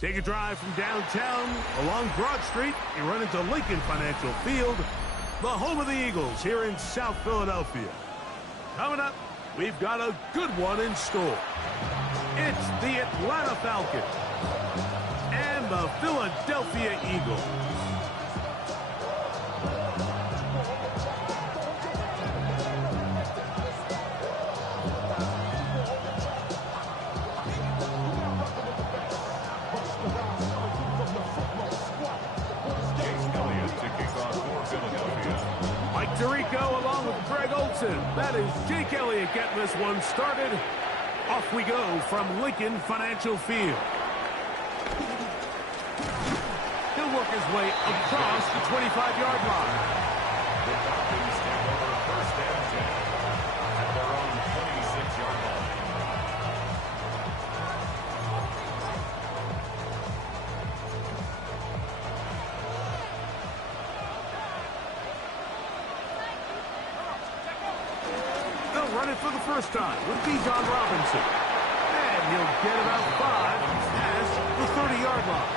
Take a drive from downtown along Broad Street. You run into Lincoln Financial Field, the home of the Eagles here in South Philadelphia. Coming up, we've got a good one in store. It's the Atlanta Falcons and the Philadelphia Eagles. Tirico along with Greg Olsen. That is Jake Elliott getting this one started. Off we go from Lincoln Financial Field. He'll work his way across the 25-yard line. The Falcons take over first and 10 at their own 26-yard line. Run it for the first time with Bijan Robinson. And he'll get about 5 past the 30-yard line.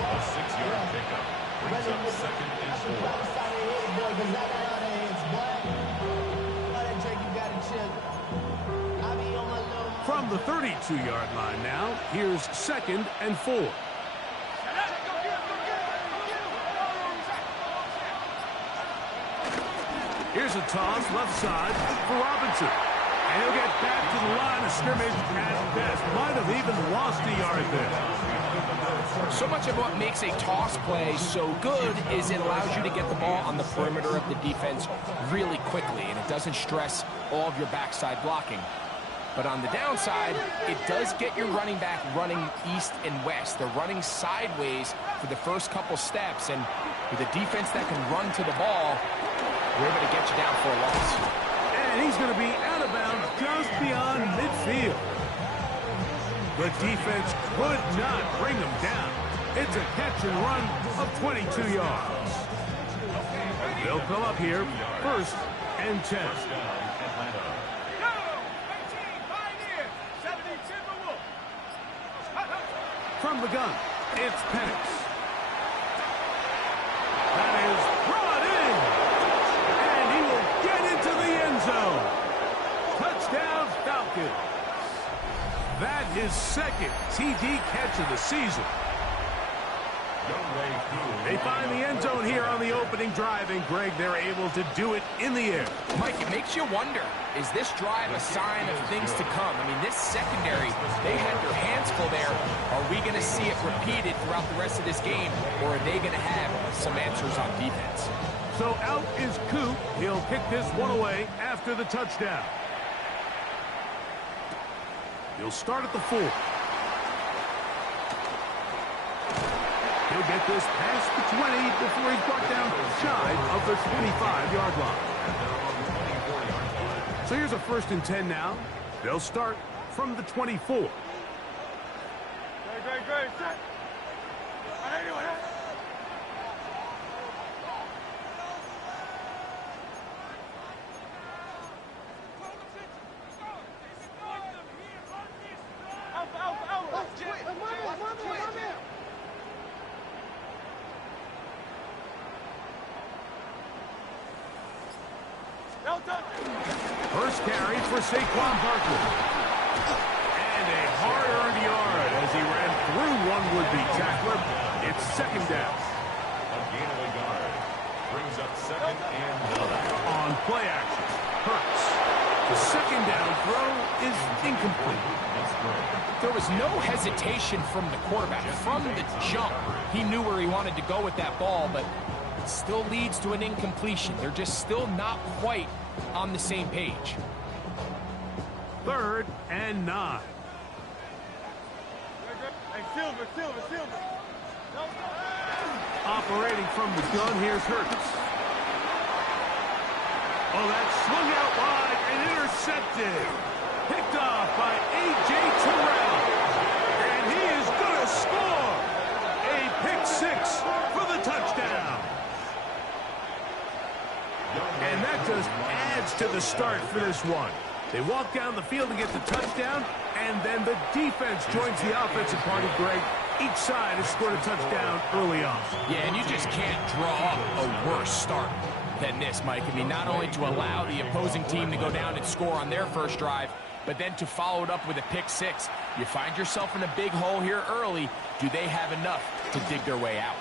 A 6-yard pickup brings up second and 4. From the 32-yard line now, here's second and 4. Here's a toss left side for Robinson. And he'll get back to the line of scrimmage at best. Might have even lost a yard there. So much of what makes a toss play so good is it allows you to get the ball on the perimeter of the defense really quickly, and it doesn't stress all of your backside blocking. But on the downside, it does get your running back running east and west. They're running sideways for the first couple steps, and with a defense that can run to the ball, we're able to get you down for a loss. And he's going to be out of bounds just beyond midfield. The defense could not bring him down. It's a catch and run of 22 yards. They'll come up here first and 10. From the gun, it's Penix. That is brought in. And he will get into the end zone. Touchdown, Falcons. That is second TD catch of the season. They find the end zone here on the opening drive, and Greg, they're able to do it in the air. Mike, it makes you wonder, is this drive a sign of things to come? I mean, this secondary, they had their hands full there. Are we going to see it repeated throughout the rest of this game, or are they going to have some answers on defense? So out is Coop. He'll kick this one away after the touchdown. He'll start at the 4. He'll get this past the 20 before he's brought down shy of the 25-yard line. So here's a first and 10 now. They'll start from the 24. Great. Set. First carry for Saquon Barkley. And a hard-earned yard as he ran through one would-be tackler. It's second down. A gain of a yard brings up second and 9. On play action, Hurts. The second down throw is incomplete. There was no hesitation from the quarterback. From the jump, he knew where he wanted to go with that ball, but it still leads to an incompletion. They're just still not quite on the same page. Third and 9. Hey, Silver. Operating from the gun, here's Hurts. Oh, that's swung out wide and intercepted. Picked off by A.J. Terrell. And he is going to score. A pick 6 for the touchdown. And that just adds to the start for this one. They walk down the field to get the touchdown, and then the defense joins the offensive party, Greg. Each side has scored a touchdown early on. Yeah, and you just can't draw up a worse start than this, Mike. I mean, not only to allow the opposing team to go down and score on their first drive, but then to follow it up with a pick six. You find yourself in a big hole here early. Do they have enough to dig their way out?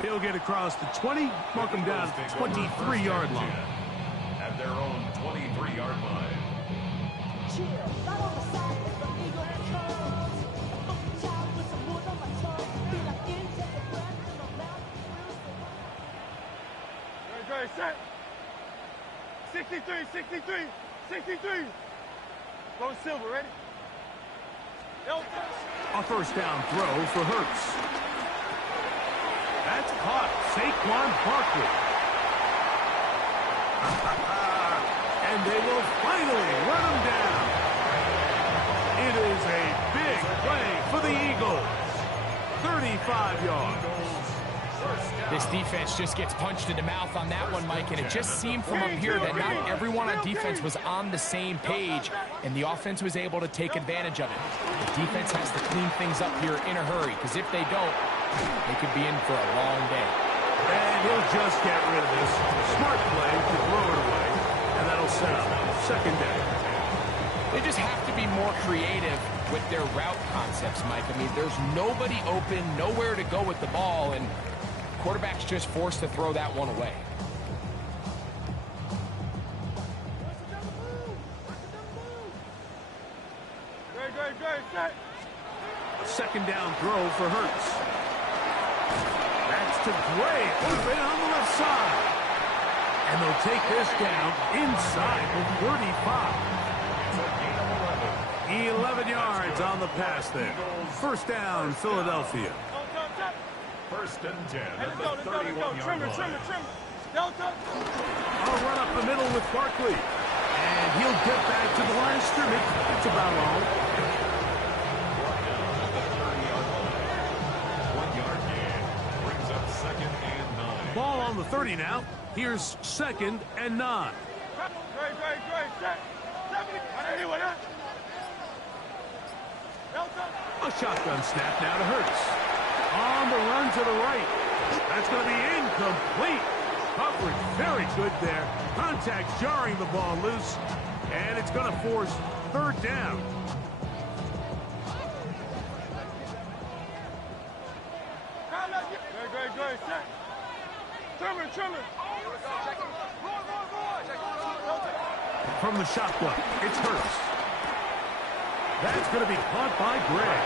He'll get across the 20, mark him down at the 23-yard line. At their own 23-yard line. Set. 63, 63, 63. Going silver, ready? A first down throw for Hurts. That's caught. Saquon Barkley. And they will finally run him down. It is a big play for the Eagles. 35 yards. This defense just gets punched in the mouth on that one, Mike, and it just seemed from up here that not everyone on defense was on the same page, and the offense was able to take advantage of it. The defense has to clean things up here in a hurry, because if they don't, they could be in for a long day. And he'll just get rid of this. Smart play to throw it away, and that'll set up second down. They just have to be more creative with their route concepts, Mike. I mean, there's nobody open, nowhere to go with the ball, and quarterback's just forced to throw that one away. A second down throw for Hurts. That's to Gray, open on the left side. And they'll take this down inside the 35. 11 yards on the pass there. First down, Philadelphia. First and 10 at the 31-yard line. I'll run up the middle with Barkley. And he'll get back to the line of scrimmage. That's about all. Brought down at the 30-yard line. 1-yard gain. Brings up second and 9. Ball on the 30 now. Here's second and 9. A shotgun snap now to Hurts. On the run to the right. That's going to be incomplete. Coverage very good there. Contact jarring the ball loose. And it's going to force third down. From the shotgun, it's Hurts. That's going to be caught by Gray.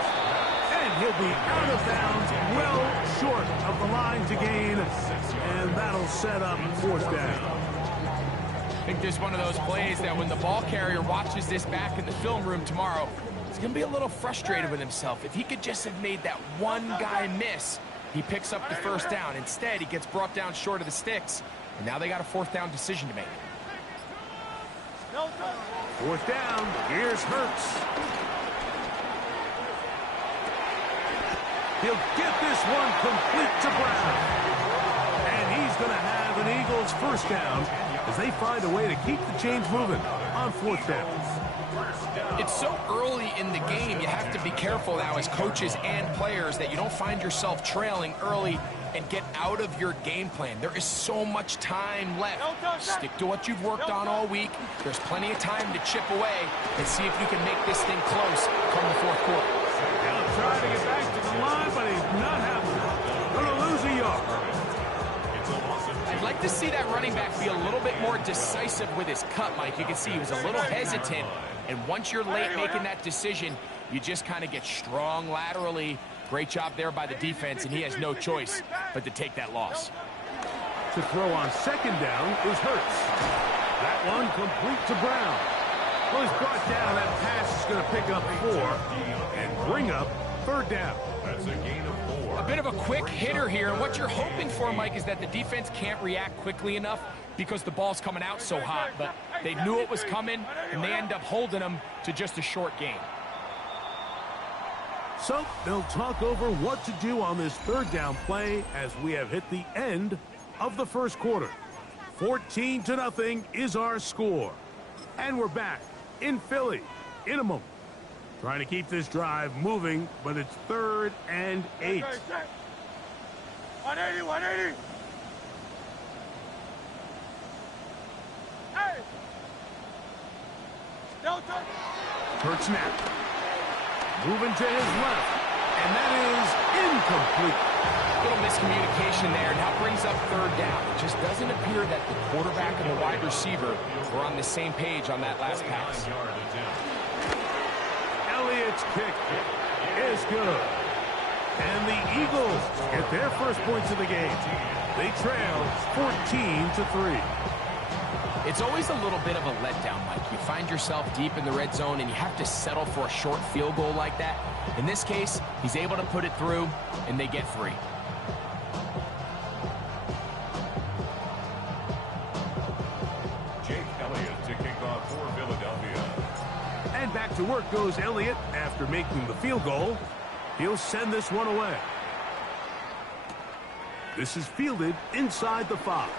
And he'll be out of bounds, well short of the line to gain. And that'll set up fourth down. I think this is one of those plays that when the ball carrier watches this back in the film room tomorrow, he's going to be a little frustrated with himself. If he could just have made that one guy miss, he picks up the first down. Instead, he gets brought down short of the sticks. And now they got a fourth down decision to make. Fourth down, here's Hurts. He'll get this one complete to Brown. And he's going to have an Eagles first down as they find a way to keep the chains moving on fourth down. It's so early in the game, you have to be careful now as coaches and players that you don't find yourself trailing early and get out of your game plan. There is so much time left. Stick to what you've worked on all week. There's plenty of time to chip away and see if you can make this thing close come the fourth quarter. He'll try to get back to the line, but he's not having it. Going to lose a yard. I'd like to see that running back be a little bit more decisive with his cut, Mike. You can see he was a little hesitant, and once you're late making that decision, you just kind of get strong laterally. Great job there by the defense, and he has no choice but to take that loss. To throw on second down is Hurts. That one complete to Brown. Well, he's brought down. That pass is going to pick up 4 and bring up third down. That's a gain of 4. A bit of a quick hitter here, and what you're hoping for, Mike, is that the defense can't react quickly enough because the ball's coming out so hot. But they knew it was coming, and they end up holding them to just a short gain. So they'll talk over what to do on this third down play as we have hit the end of the first quarter. 14-0 is our score. And we're back in Philly in a moment. Trying to keep this drive moving, but it's 3rd and 8. 180, 180. Hey! Don't touch. Kurt snap. Moving to his left. And that is incomplete. Little miscommunication there. Now brings up 3rd down. It just doesn't appear that the quarterback and the wide receiver were on the same page on that last pass. Elliott's kick is good. And the Eagles get their first points of the game. They trail 14-3. It's always a little bit of a letdown, Mike. You find yourself deep in the red zone and you have to settle for a short field goal like that. In this case, he's able to put it through, and they get 3. Jake Elliott to kick off for Philadelphia. And back to work goes Elliott after making the field goal. He'll send this one away. This is fielded inside the 5.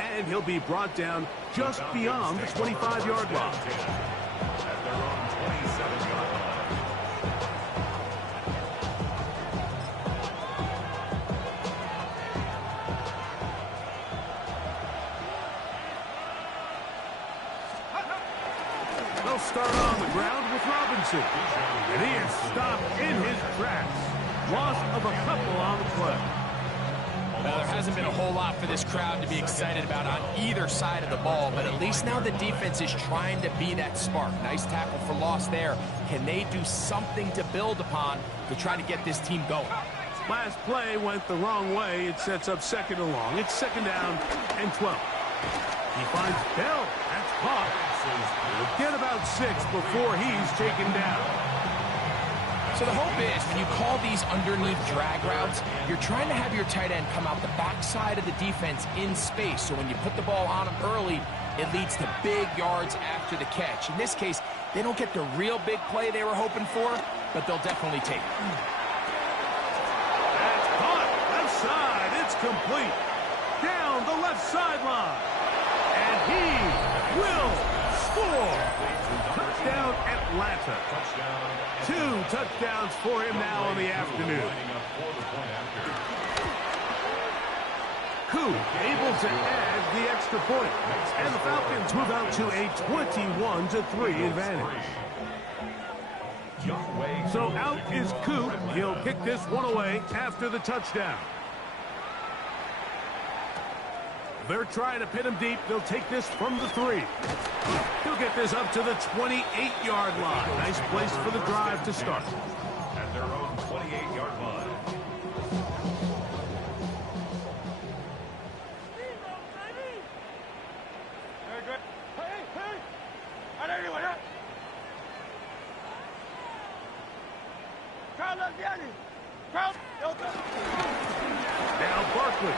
And he'll be brought down just beyond the 25-yard line. At their own 27-yard line. They'll start on the ground with Robinson. And he is stopped in his tracks. Loss of a couple on the play. Now, there hasn't been a whole lot for this crowd to be excited about on either side of the ball, but at least now the defense is trying to be that spark. Nice tackle for loss there. Can they do something to build upon to try to get this team going? Last play went the wrong way. It sets up 2nd and long. It's 2nd down and 12. He finds Bell. That's caught. He'll get about 6 before he's taken down. So the hope is when you call these underneath drag routes, you're trying to have your tight end come out the backside of the defense in space. So when you put the ball on him early, it leads to big yards after the catch. In this case, they don't get the real big play they were hoping for, but they'll definitely take it. That's caught. Left side. It's complete. Down the left sideline. And he will score. Touchdown Atlanta. 2 touchdowns for him now on the afternoon. Koo able to add the extra point. And the Falcons move out to a 21-3 advantage. So out is Koo. He'll kick this one away after the touchdown. They're trying to pin him deep. They'll take this from the 3. He'll get this up to the 28-yard line. Nice place for the drive to start. At their own 28-yard line. Very good. Hey, hey! I don't know what. Carl Laziani. Carl. Now Barkley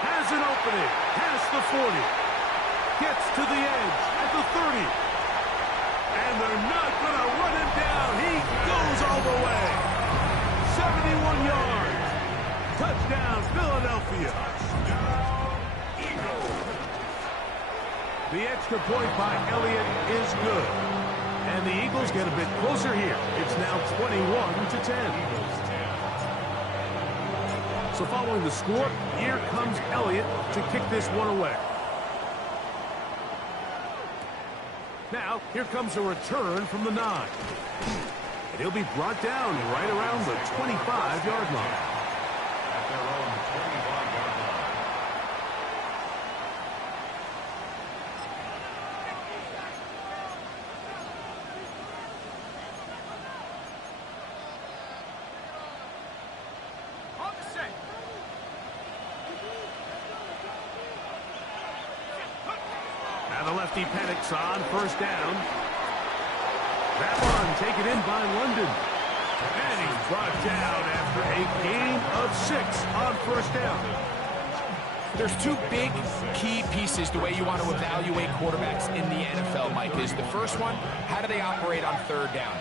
has an opening. Past the 40. Gets to the edge at the 30. And they're not going to run him down. He goes all the way. 71 yards. Touchdown, Philadelphia. The extra point by Elliott is good. And the Eagles get a bit closer here. It's now 21-10. So following the score, here comes Elliott to kick this one away. Now, here comes a return from the 9. And he'll be brought down right around the 25-yard line. At their own 25-yard line. Now the lefty panics on 1st down. That one taken in by London. And he's brought down after a gain of 6 on 1st down. There's 2 big key pieces the way you want to evaluate quarterbacks in the NFL, Mike. Is the first one, how do they operate on 3rd down?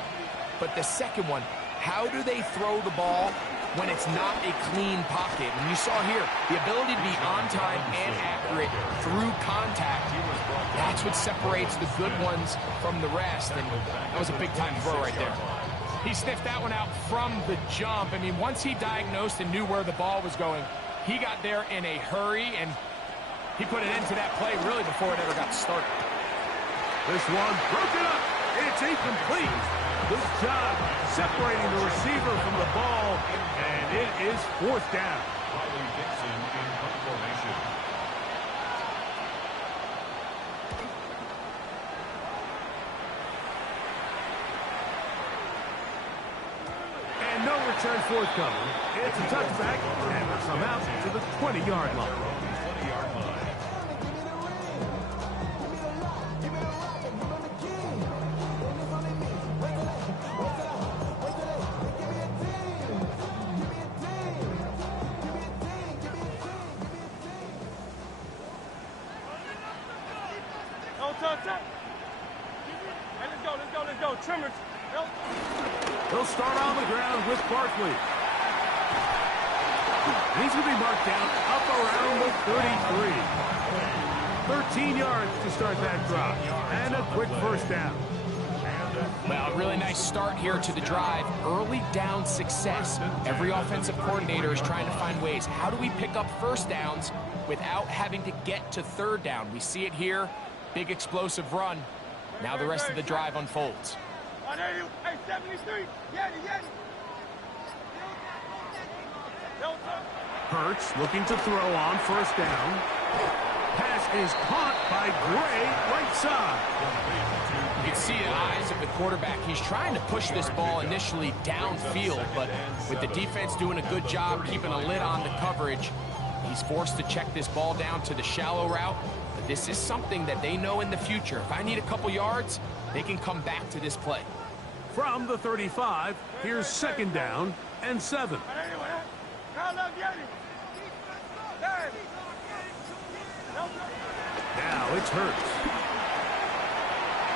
But the second one, how do they throw the ball when it's not a clean pocket. And you saw here, the ability to be on time and accurate through contact, that's what separates the good ones from the rest. And that was a big-time throw right there. He sniffed that one out from the jump. I mean, once he diagnosed and knew where the ball was going, he got there in a hurry, and he put it into that play really before it ever got started. This one broken up. It's incomplete. Good job separating the receiver from the ball, and it is fourth down. Riley Dixon in punt formation. And no return forthcoming. It's a touchback, and will come out to the 20-yard line. 20-yard line. Let's go, Trimmers. He'll start on the ground with Barkley. And he's going to be marked down up around the 33. 13 yards to start that drop. And a quick first down. Well, a really nice start here to the drive. Early down success. Every offensive coordinator is trying to find ways. How do we pick up first downs without having to get to third down? We see it here. Big explosive run. Now the rest of the drive unfolds. Hey, 73. Yeti. Hurts looking to throw on first down. Pass is caught by Gray, right side. You can see the eyes of the quarterback. He's trying to push this ball initially downfield, but with the defense doing a good job keeping a lid on the coverage, he's forced to check this ball down to the shallow route. But this is something that they know in the future. If I need a couple yards, they can come back to this play. From the 35, here's second down and 7. Now it's Hurts.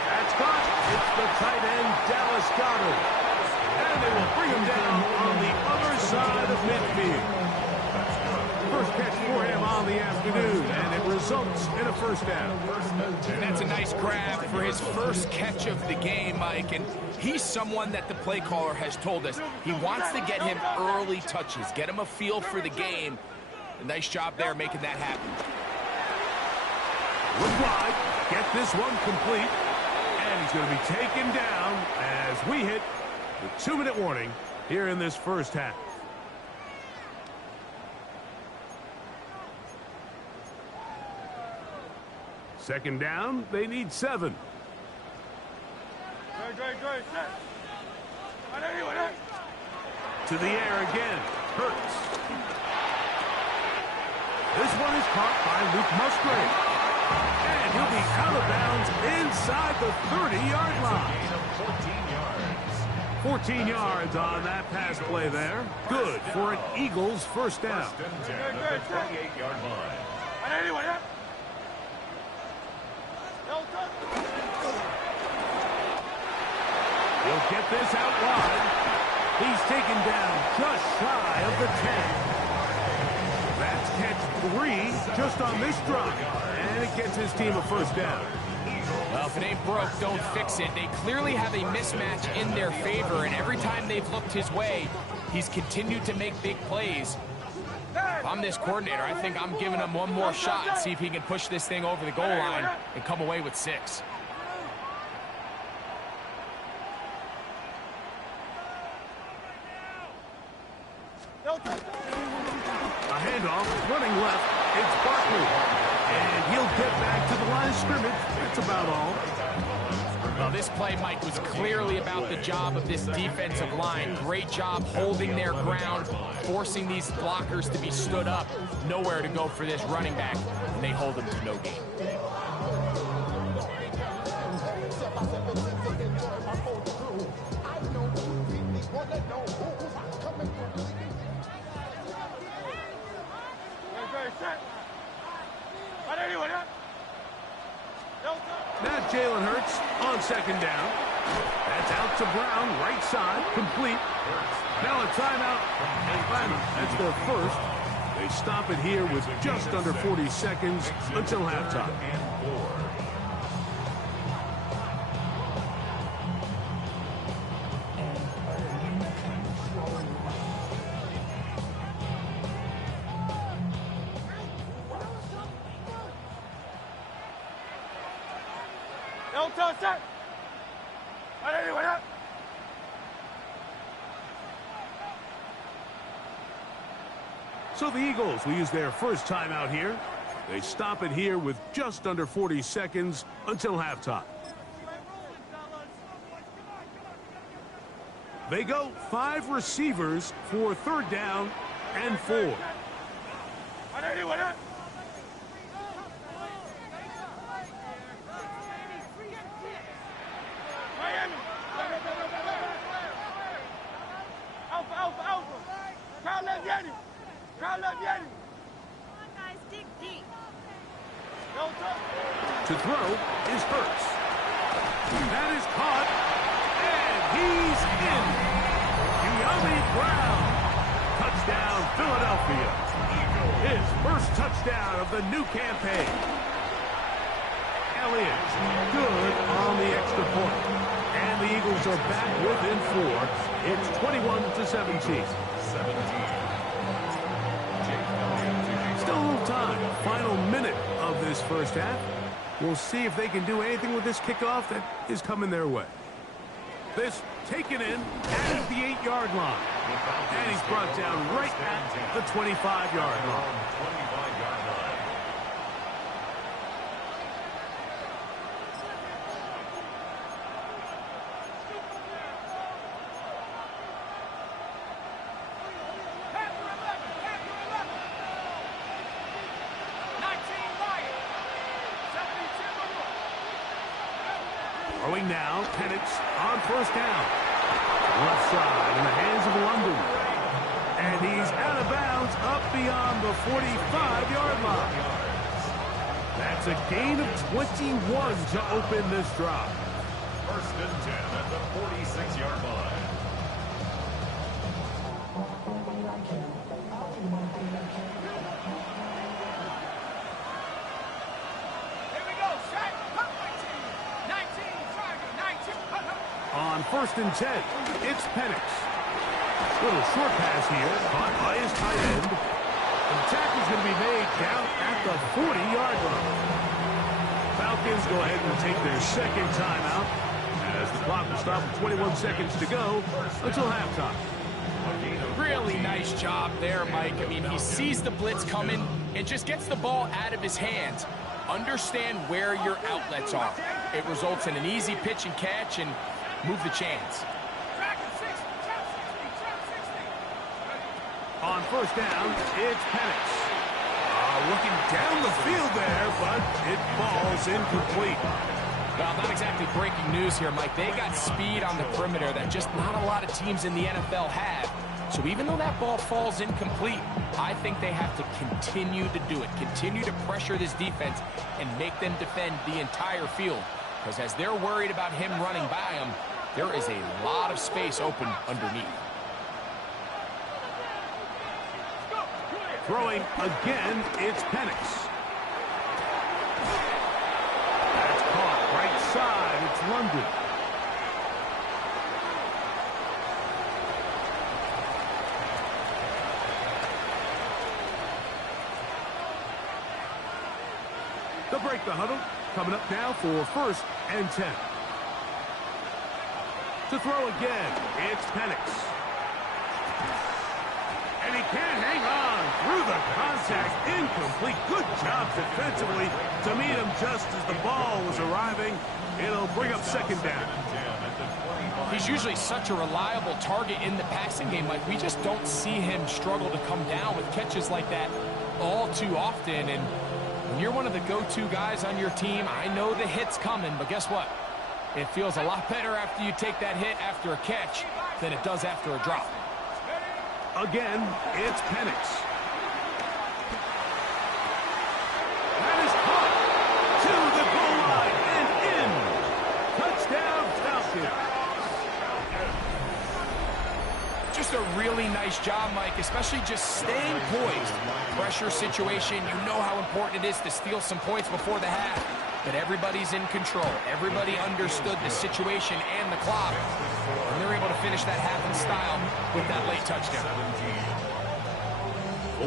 That's caught. It's the tight end, Dallas Goedert. And they will bring him down on the other side of midfield. First catch for him on the afternoon, and it results in a first down. And that's a nice grab for his first catch of the game, Mike. And he's someone that the play caller has told us he wants to get him early touches, get him a feel for the game. A nice job there making that happen. Look wide, get this one complete, and he's going to be taken down as we hit the 2-minute warning here in this first half. Second down, they need 7. To the air again, Hurts. This one is caught by Luke Musgrave. And he'll be out of bounds inside the 30-yard line. 14 yards on that pass play there. Good for an Eagles first down. 28-yard line. He'll get this out wide. He's taken down just shy of the 10. That's catch 3 just on this drive. And it gets his team a first down. Well, if it ain't broke, don't fix it. They clearly have a mismatch in their favor, and every time they've looked his way, he's continued to make big plays. If I'm this coordinator, I think I'm giving him one more shot and see if he can push this thing over the goal line and come away with 6. A handoff, running left, it's Barkley. And he'll get back to the line of scrimmage. That's about all. Well, this play, Mike, was clearly about the job of this defensive line. Great job holding their ground, forcing these blockers to be stood up. Nowhere to go for this running back, and they hold him to no gain. Now Jalen Hurts on second down. That's out to Brown, right side, complete. Now a timeout. And finally, that's their first. They stop it here with just under 40 seconds until halftime. So the Eagles will use their first timeout here. They stop it here with just under 40 seconds until halftime. They go 5 receivers for 3rd down and 4. To throw is Hurts. That is caught, and he's in. De'Ami Brown. Touchdown, Philadelphia. His first touchdown of the new campaign. Elliott, good on the extra point. And the Eagles are back within 4. It's 21-17. Still a little time. Final minute of this first half. We'll see if they can do anything with this kickoff that is coming their way. This taken in at the 8-yard line. And he's brought down right at the 25-yard line. Throwing now, Penix on 1st down. Left side in the hands of London. And he's out of bounds up beyond the 45-yard line. That's a gain of 21 to open this drive. 1st and 10 at the 46-yard line. On 1st and 10, it's Penix. Little short pass here, caught by his tight end. And the tackle's going to be made down at the 40-yard line. Falcons go ahead and take their second timeout as the clock will stop with 21 seconds to go until halftime. Really nice job there, Mike. I mean, he sees the blitz coming and just gets the ball out of his hands. Understand where your outlets are. It results in an easy pitch and catch and move the chains. On 1st down, it's Penix. Looking down the field there, but it falls incomplete. Well, not exactly breaking news here, Mike. They got speed on the perimeter that just not a lot of teams in the NFL have. So even though that ball falls incomplete, I think they have to continue to do it. Continue to pressure this defense and make them defend the entire field. Because as they're worried about him running by them, there is a lot of space open underneath. Throwing again, it's Penix. That's caught right side. It's London. They'll break the huddle. Coming up now for 1st and 10. To throw again, it's Penix. And he can't hang on through the contact. Incomplete. Good job defensively to meet him just as the ball was arriving. It'll bring up 2nd down. He's usually such a reliable target in the passing game. Like, we just don't see him struggle to come down with catches like that all too often. And when you're one of the go-to guys on your team, I know the hit's coming, but guess what? It feels a lot better after you take that hit after a catch than it does after a drop. Again, it's Penix. That is caught to the goal line and in. Touchdown, Falcons. Just a really nice job, Mike, especially just staying poised. Pressure situation, you know how important it is to steal some points before the half. But everybody's in control. Everybody understood the situation and the clock. And they're able to finish that half in style with that late touchdown.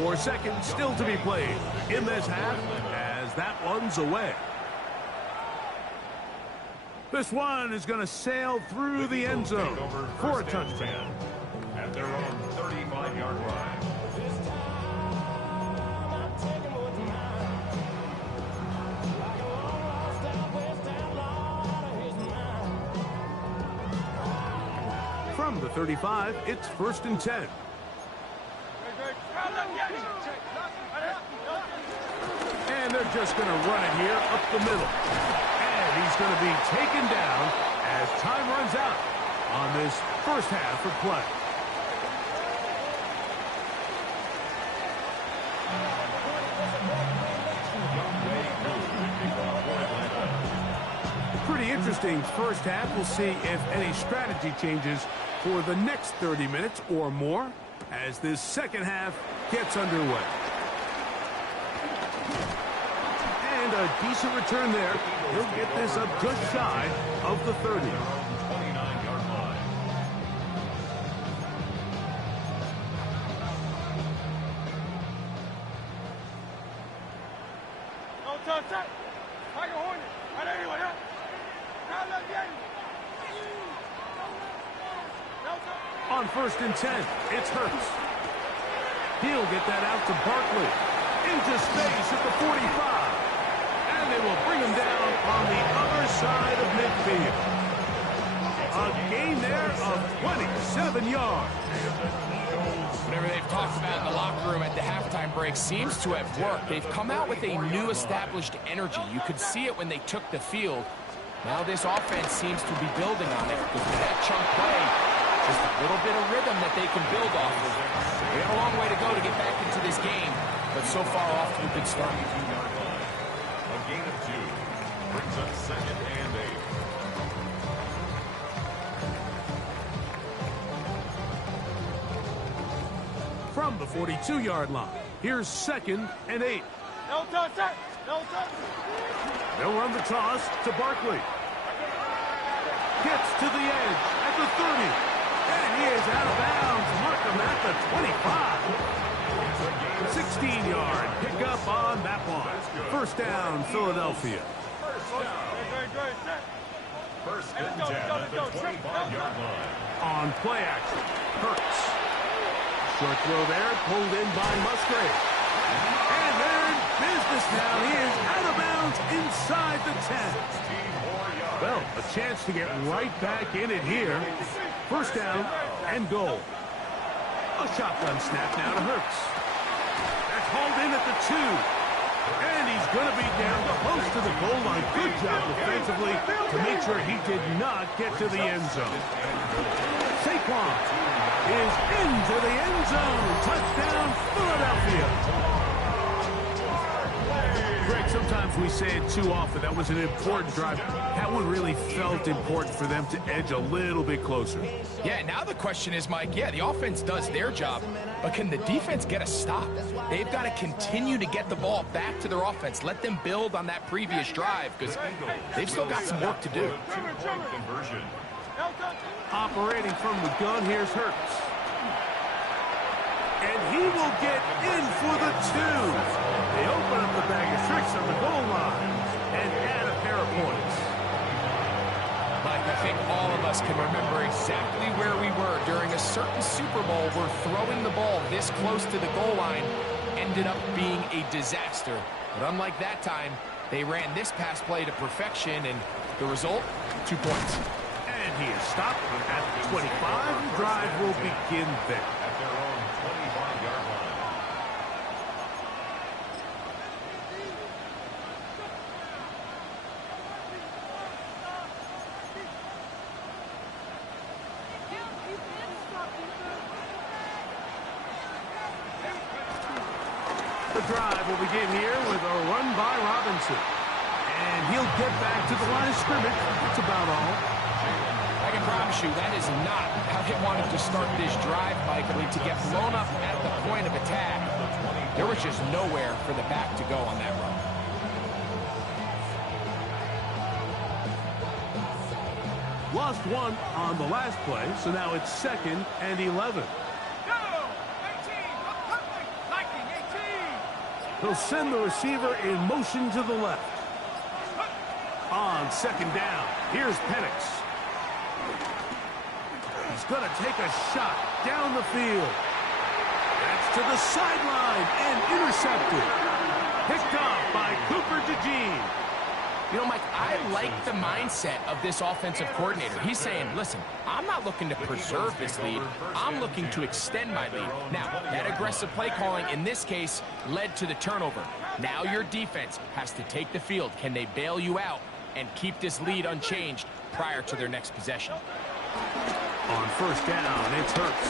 4 seconds still to be played in this half as that one's away. This one is going to sail through the end zone for a touchdown. At their own 35-yard line. From the 35, it's 1st and 10. And they're just going to run it here up the middle. And he's going to be taken down as time runs out on this first half of play. Pretty interesting first half. We'll see if any strategy changes for the next 30 minutes or more as this second half gets underway. And a decent return there. He'll get this up just shy of the 30. 29-yard line. On 1st and 10, it's Hurts. He'll get that out to Barkley. Into space at the 45. And they will bring him down on the other side of midfield. A gain there of 27 yards. Whatever they've talked about in the locker room at the halftime break seems to have worked. They've come out with a new established energy. You could see it when they took the field. Now this offense seems to be building on it because with that chunk play, just a little bit of rhythm that they can build off of. They have a long way to go to get back into this game, but so far off to a good start. A gain of 2 brings up 2nd and 8. From the 42-yard line, here's 2nd and 8. They'll run the toss to Barkley. Gets to the edge at the 30. And he is out of bounds. Mark him at the 25. 16-yard pickup on that one. First down, Philadelphia. First and 10 at the 25-yard line. On play action, Hurts. Short throw there, pulled in by Musgrave. And they're in business now. He is out of bounds inside the 10. Well, a chance to get right back in it here. First down and goal. A shotgun snap now to Hurts. That's hauled in at the 2. And he's going to be down close to the goal line. Good job defensively to make sure he did not get to the end zone. Saquon is into the end zone. Touchdown, Philadelphia. Greg, sometimes we say it too often. That was an important drive. That one really felt important for them to edge a little bit closer. Yeah, now the question is, Mike, yeah, the offense does their job, but can the defense get a stop? They've got to continue to get the ball back to their offense. Let them build on that previous drive because they've still got some work to do. Conversion. Operating from the gun, here's Hurts. And he will get in for the 2. They open up the bag of tricks on the goal line and add a pair of points. Mike, I think all of us can remember exactly where we were during a certain Super Bowl where throwing the ball this close to the goal line ended up being a disaster. But unlike that time, they ran this pass play to perfection, and the result, 2 points. And he is stopped at the 25. The drive will begin there. At their own 25-yard line. The drive will begin here with a run by Robinson. And he'll get back to the line of scrimmage. That's about all. I can promise you that is not how they wanted to start this drive, Mike. I mean, to get blown up at the point of attack, there was just nowhere for the back to go on that run. Lost one on the last play, so now it's 2nd and 11. He'll send the receiver in motion to the left. On 2nd down, here's Penix. He's going to take a shot down the field. That's to the sideline and intercepted. Picked off by Cooper DeJean. You know, Mike, I like the mindset of this offensive coordinator. He's saying, listen, I'm not looking to preserve this lead. I'm looking to extend my lead. Now, that aggressive play calling in this case led to the turnover. Now your defense has to take the field. Can they bail you out and keep this lead unchanged prior to their next possession? On 1st down, it's Hurts.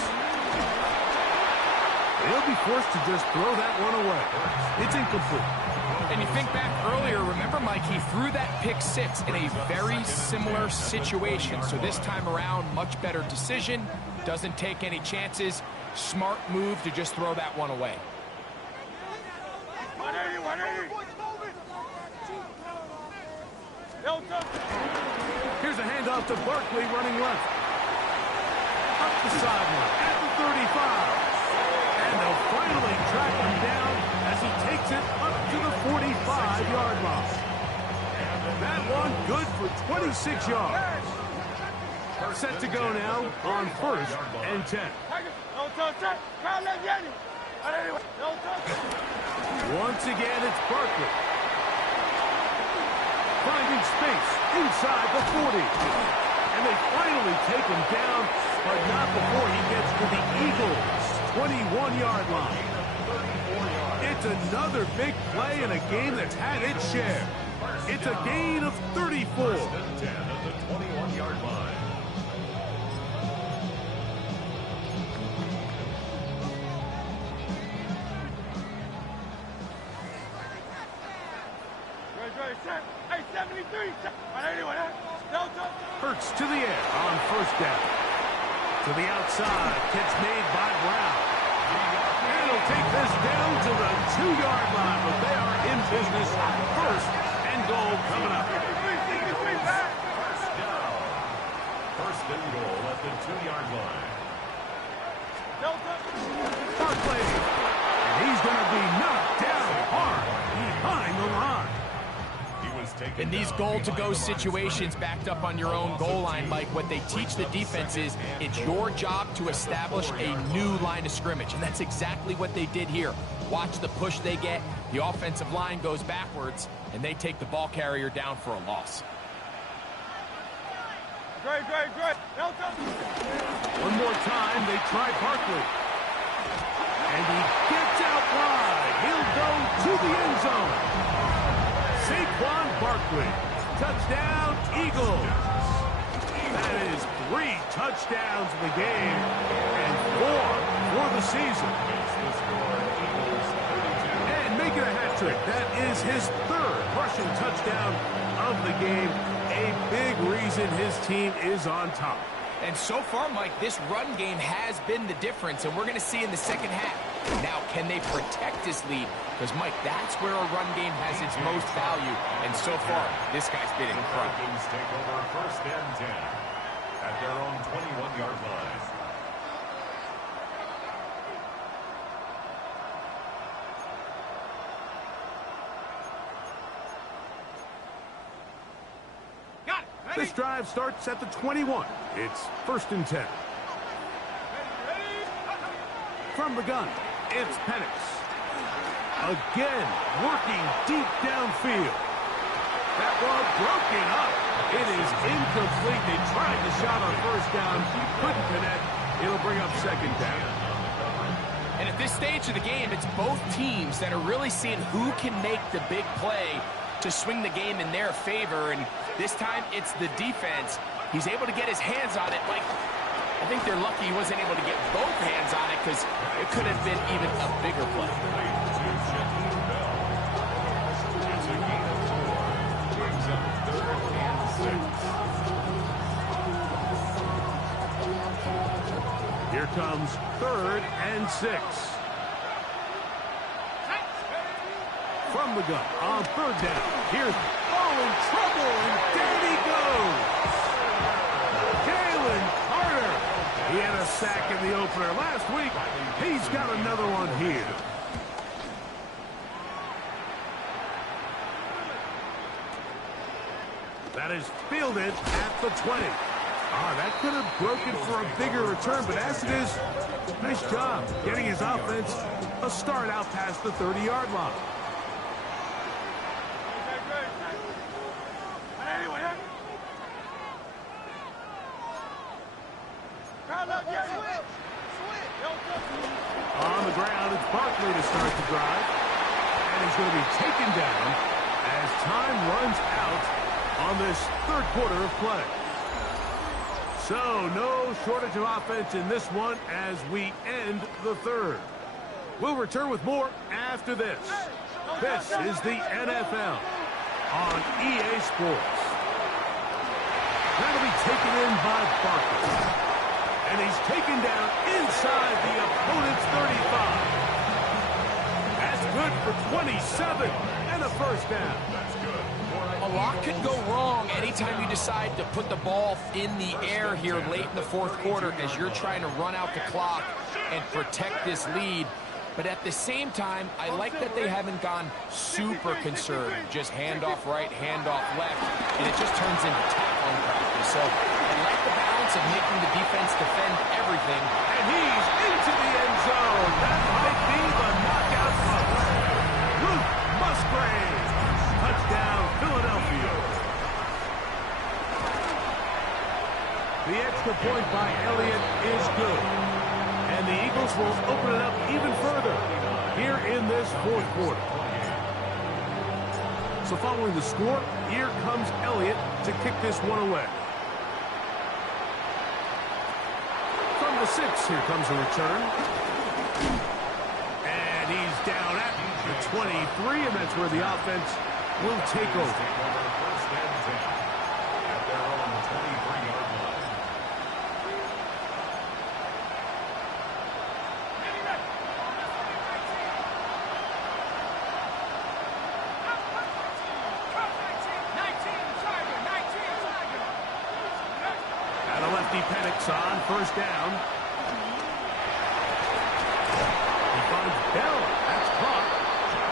He'll be forced to just throw that one away. It's incomplete. And you think back earlier, remember, Mike, he threw that pick 6 in a very similar situation. So this time around, much better decision. Doesn't take any chances. Smart move to just throw that one away. 180. Here's a handoff to Barkley running left. Up the sideline at the 35. And they'll finally track him down as he takes it up to the 45-yard line. That one good for 26 yards. Set to go now on 1st and 10. Once again, it's Barkley. Finding space inside the 40. And they finally take him down, but not before he gets to the Eagles' 21-yard line. It's another big play in a game that's had its share. It's a gain of 34. 10 at the 21-yard line. Hey, 73. Hurts to the air on 1st down. To the outside, catch made by Brown. And he'll take this down to the 2-yard line, but they are in business. 1st and goal coming up. First down. 1st and goal at the 2-yard line. Barkley. And he's going to be knocked down hard behind the line. In these goal-to-go situations backed up on your own goal line, Mike, what they teach the defense is it's your job to establish a new line of scrimmage, and that's exactly what they did here. Watch the push they get. The offensive line goes backwards, and they take the ball carrier down for a loss. Great. One more time, they try Barkley. And he gets out wide. He'll go to the end zone. Saquon Barkley. Touchdown, Eagles. That is 3 touchdowns in the game and 4 for the season. And making a hat trick. That is his 3rd rushing touchdown of the game. A big reason his team is on top. And so far, Mike, this run game has been the difference, and we're going to see in the second half. Now, can they protect this lead? Because, Mike, that's where a run game has its most value, and so far, this guy's been incredible. Falcons take over 1st and 10 at their own 21-yard line. This drive starts at the 21. It's 1st and 10. From the gun, it's Penix. Again, working deep downfield. That ball broken up. It is incomplete. They tried the shot on 1st down. Couldn't connect. It'll bring up 2nd down. And at this stage of the game, it's both teams that are really seeing who can make the big play to swing the game in their favor. And this time, it's the defense. He's able to get his hands on it. Like, I think they're lucky he wasn't able to get both hands on it because it could have been even a bigger play. It's a gain of 4. Brings up 3rd and 6. comes 3rd and 6. From the gun on 3rd down. Here's in trouble, and down he goes. Jalen Carter. He had a sack in the opener last week. He's got another one here. That is fielded at the 20. That could have broken for a bigger return, but as it is, nice job getting his offense a start out past the 30-yard line. On the ground, it's Barkley to start the drive. And he's going to be taken down as time runs out on this 3rd quarter of play. So, no shortage of offense in this one as we end the 3rd. We'll return with more after this. This is the NFL on EA Sports. That'll be taken in by Barkley. And he's taken down inside the opponent's 35. That's good for 27 and a first down. That's good. A lot could go wrong anytime you decide to put the ball in the air here late in the 4th quarter as you're trying to run out the clock and protect this lead. But at the same time, I like that they haven't gone super conservative. Just handoff right, handoff left, and it just turns into tackling practice. So I like the balance of making the defense defend everything. And he's into the end zone. That might be the knockout punch. Luke Musgrave. Touchdown, Philadelphia. The extra point by Elliott is good. And the Eagles will open it up even further here in this 4th quarter. So following the score, here comes Elliott to kick this one away. From the 6, here comes a return. And he's down at the 23, and that's where the offense will take over. First and 10 at their own 23-yard line. And a lefty Penix on 1st down. He finds Bell. That's caught.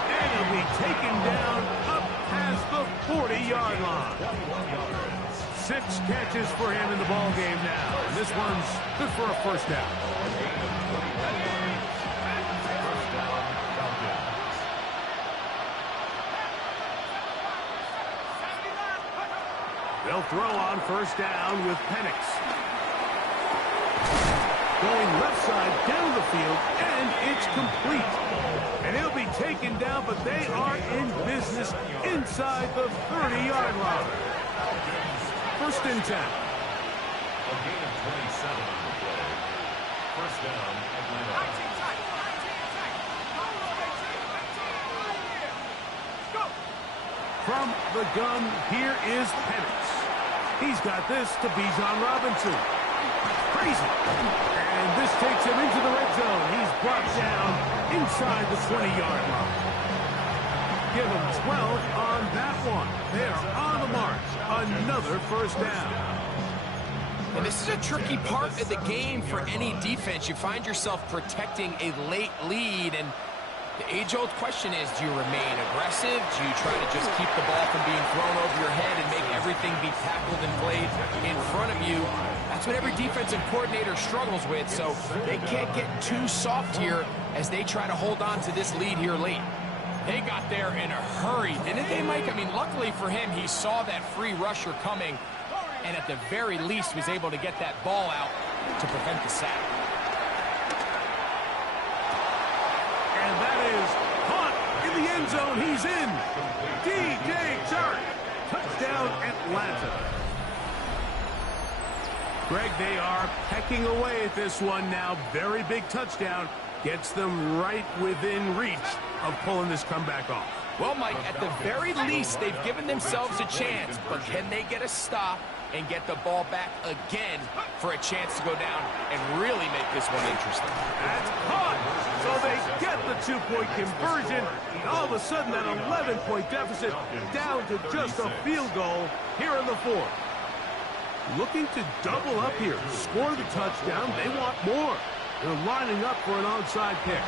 And he'll be taken down up past the 40-yard line. 6 catches for him in the ball game now. And this one's good for a first down. First down, Falcons. They'll throw on 1st down with Penix. Going left side down the field, and it's complete. And he'll be taken down, but they are in business inside the 30-yard line. 1st and 10. A gain of 27 on the play. First down, Atlanta. From the gun, here is Penix. He's got this to Bijan Robinson. Crazy. And this takes him into the red zone. He's brought down inside the 20-yard line. Give him 12 on that one. They are on the march. Another first down. And this is a tricky part of the game for any defense. You find yourself protecting a late lead, and the age-old question is, do you remain aggressive? Do you try to just keep the ball from being thrown over your head and make everything be tackled and played in front of you? That's what every defensive coordinator struggles with, so they can't get too soft here as they try to hold on to this lead here late. They got there in a hurry, didn't they, Mike? I mean, luckily for him, he saw that free rusher coming, and at the very least was able to get that ball out to prevent the sack. And that is caught in the end zone. He's in. DJ Chark. Touchdown, Atlanta. Greg, they are pecking away at this one now. Very big touchdown. Gets them right within reach of pulling this comeback off. Well, Mike, at the very least, they've given themselves a chance, but can they get a stop and get the ball back again for a chance to go down and really make this one interesting. That's caught. So they get the two-point conversion. And all of a sudden, that 11-point deficit down to just a field goal here in the fourth. Looking to double up here. Score the touchdown. They want more. They're lining up for an onside kick.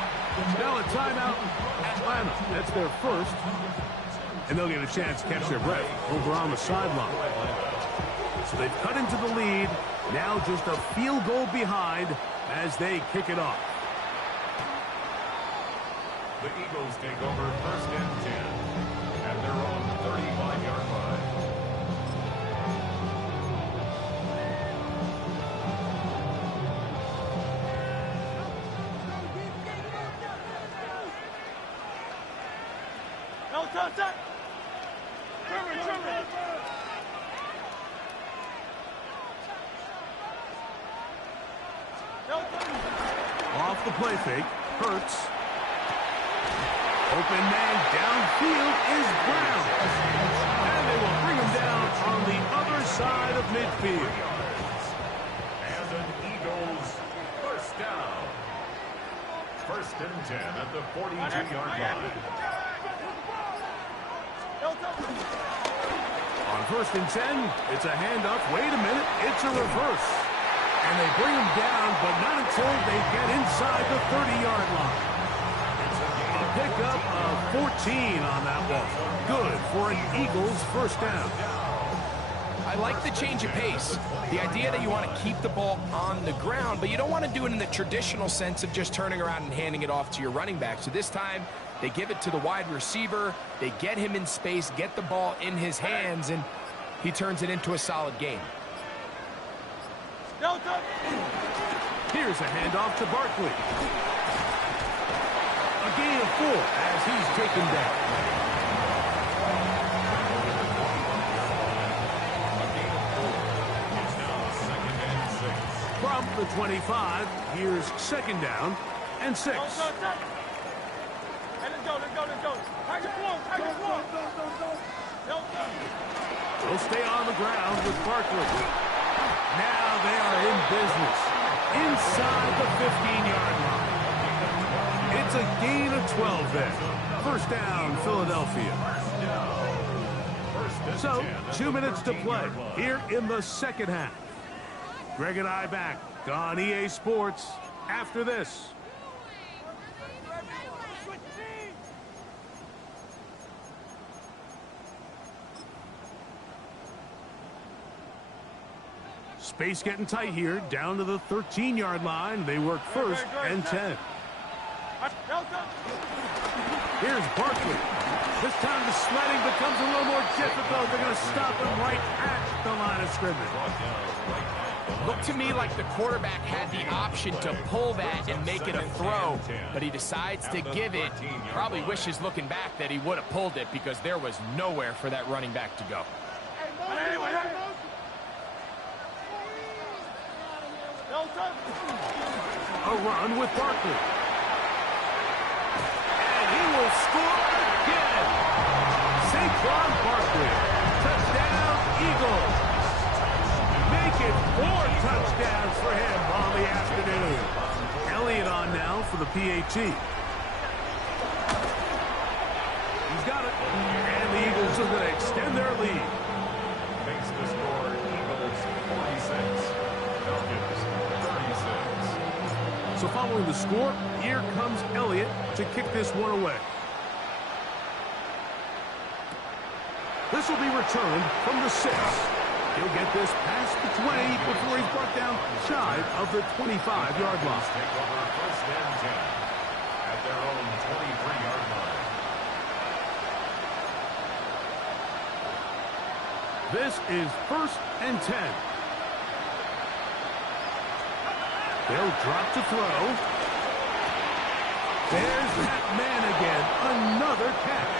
Now a timeout. Atlanta. That's their first. And they'll get a chance to catch their breath over on the sideline. So they've cut into the lead. Now just a field goal behind as they kick it off. The Eagles take over first and 10 at their own 35-yard line. No touch. Trevor. Off the play fake. Hurts. Open man downfield is Brown. And they will bring him down on the other side of midfield. And an Eagles first down. First and 10 at the 42-yard line. On first and 10, it's a handoff. Wait a minute, it's a reverse. And they bring him down, but not until they get inside the 30-yard line. A pickup of 14 on that one. Good for an Eagles first down. I like the change of pace. The idea that you want to keep the ball on the ground, but you don't want to do it in the traditional sense of just turning around and handing it off to your running back. So this time, they give it to the wide receiver. They get him in space, get the ball in his hands, and he turns it into a solid game. Here's a handoff to Barkley. A gain of 4 as he's taken down. It's now second and 6. From the 25, here's second down and 6. Let's go. Take the floor. They'll stay on the ground with Barkley. Now they are in business inside the 15-yard line. It's a gain of 12 there. First down, Philadelphia. So, 2 minutes to play here in the second half. Greg and I back on EA Sports after this. Space getting tight here, down to the 13-yard line. They work first and 10. Here's Barkley. This time the sledding becomes a little more difficult. They're going to stop him right at the line of scrimmage. Looked to me like the quarterback had the option to pull that and make it a throw, but he decides to give it. Probably wishes looking back that he would have pulled it because there was nowhere for that running back to go. A run with Barkley. And he will score again. Saquon Barkley. Touchdown, Eagles. Make it 4 touchdowns for him on the afternoon. Elliott on now for the PAT. He's got it. And the Eagles are going to extend their lead. Makes the score Eagles 46. Falcons 36. So following the score, here comes Elliott to kick this one away. This will be returned from the 6. He'll get this past the 20 before he's brought down shy of the 25-yard line. Take over first and 10 at their own 23-yard line. This is first and 10. They'll drop to throw. There's that man again. Another catch.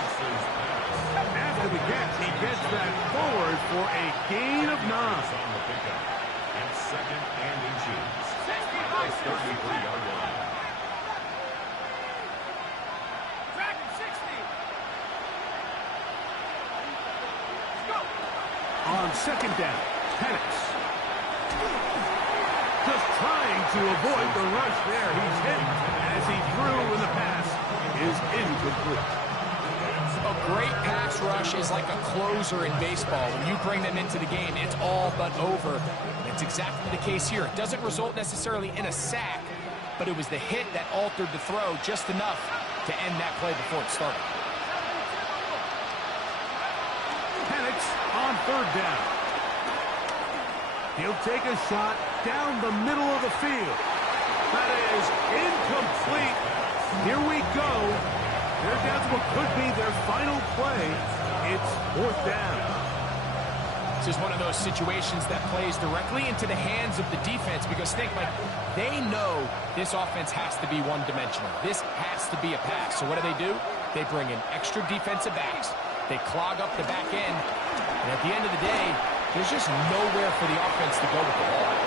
After the catch, he gets that forward for a gain of 9. On the pickup. And second and inches. 33-yard line. On second down, Penix. Just trying to avoid the rush there. He's hit as he threw, and the pass is incomplete. A great pass rush is like a closer in baseball. When you bring them into the game, it's all but over. And it's exactly the case here. It doesn't result necessarily in a sack, but it was the hit that altered the throw just enough to end that play before it started. Penix on third down. He'll take a shot down the middle of the field. That is incomplete. Here we go. They're down to what could be their final play. It's fourth down. This is one of those situations that plays directly into the hands of the defense because think, like, they know this offense has to be one-dimensional. This has to be a pass. So what do? They bring in extra defensive backs. They clog up the back end. And at the end of the day, there's just nowhere for the offense to go with the ball.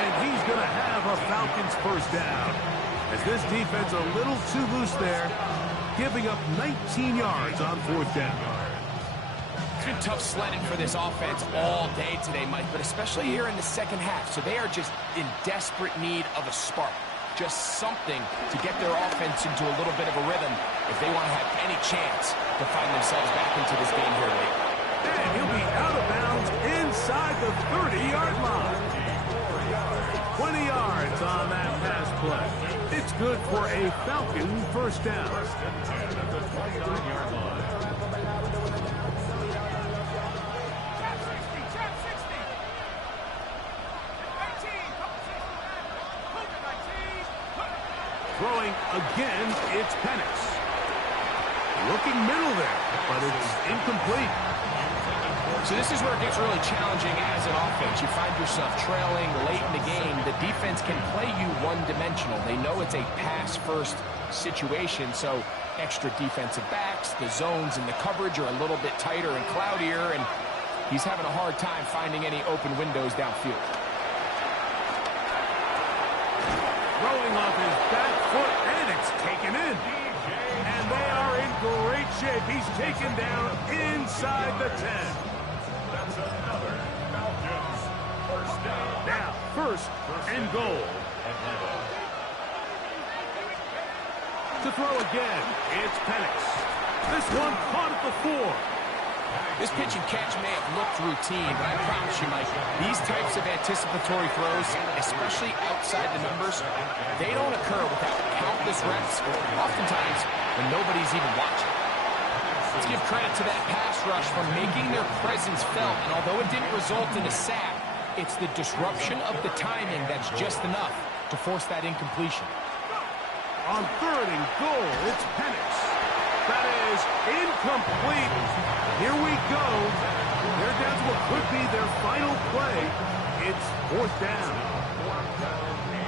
And he's going to have a Falcons first down. As this defense a little too loose there, giving up 19 yards on fourth down. It's been tough sledding for this offense all day today, Mike, but especially here in the second half. So they are just in desperate need of a spark. Just something to get their offense into a little bit of a rhythm if they want to have any chance to find themselves back into this game here late. And he'll be out of bounds inside the 30-yard line. 20 yards on that pass play. It's good for a Falcon first down. First and 10 at the 29-yard line. Throwing again, it's Penix. Looking middle there, but it's incomplete. So this is where it gets really challenging as an offense. You find yourself trailing late in the game. The defense can play you one-dimensional. They know it's a pass-first situation, so extra defensive backs, the zones and the coverage are a little bit tighter and cloudier, and he's having a hard time finding any open windows downfield. Throwing off his back foot, and it's taken in. And they are in great shape. He's taken down inside the 10. That's another Falcons first down. Now, first and goal. To throw again, it's Penix. This one caught at the 4. This pitch and catch may have looked routine, but I promise you, Mike, these types of anticipatory throws, especially outside the numbers, they don't occur without countless reps, oftentimes when nobody's even watching. Let's give credit to that pass rush for making their presence felt, and although it didn't result in a sack, it's the disruption of the timing that's just enough to force that incompletion. On third and goal, it's Penix. That is incomplete. Here we go. They're down to what could be their final play. It's fourth down.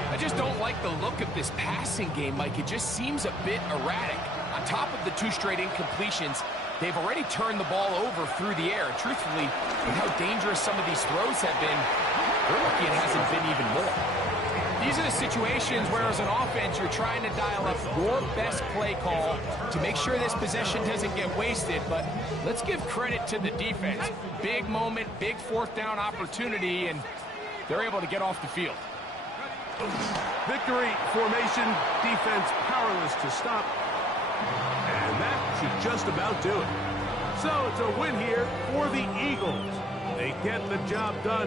I just don't like the look of this passing game, Mike. It just seems a bit erratic. On top of the 2 straight incompletions, they've already turned the ball over through the air. Truthfully, with how dangerous some of these throws have been, we're lucky it hasn't been even more. These are the situations where, as an offense, you're trying to dial up your best play call to make sure this possession doesn't get wasted. But let's give credit to the defense. Big moment, big fourth down opportunity, and they're able to get off the field. Victory formation, defense powerless to stop. And that should just about do it. So it's a win here for the Eagles. They get the job done here.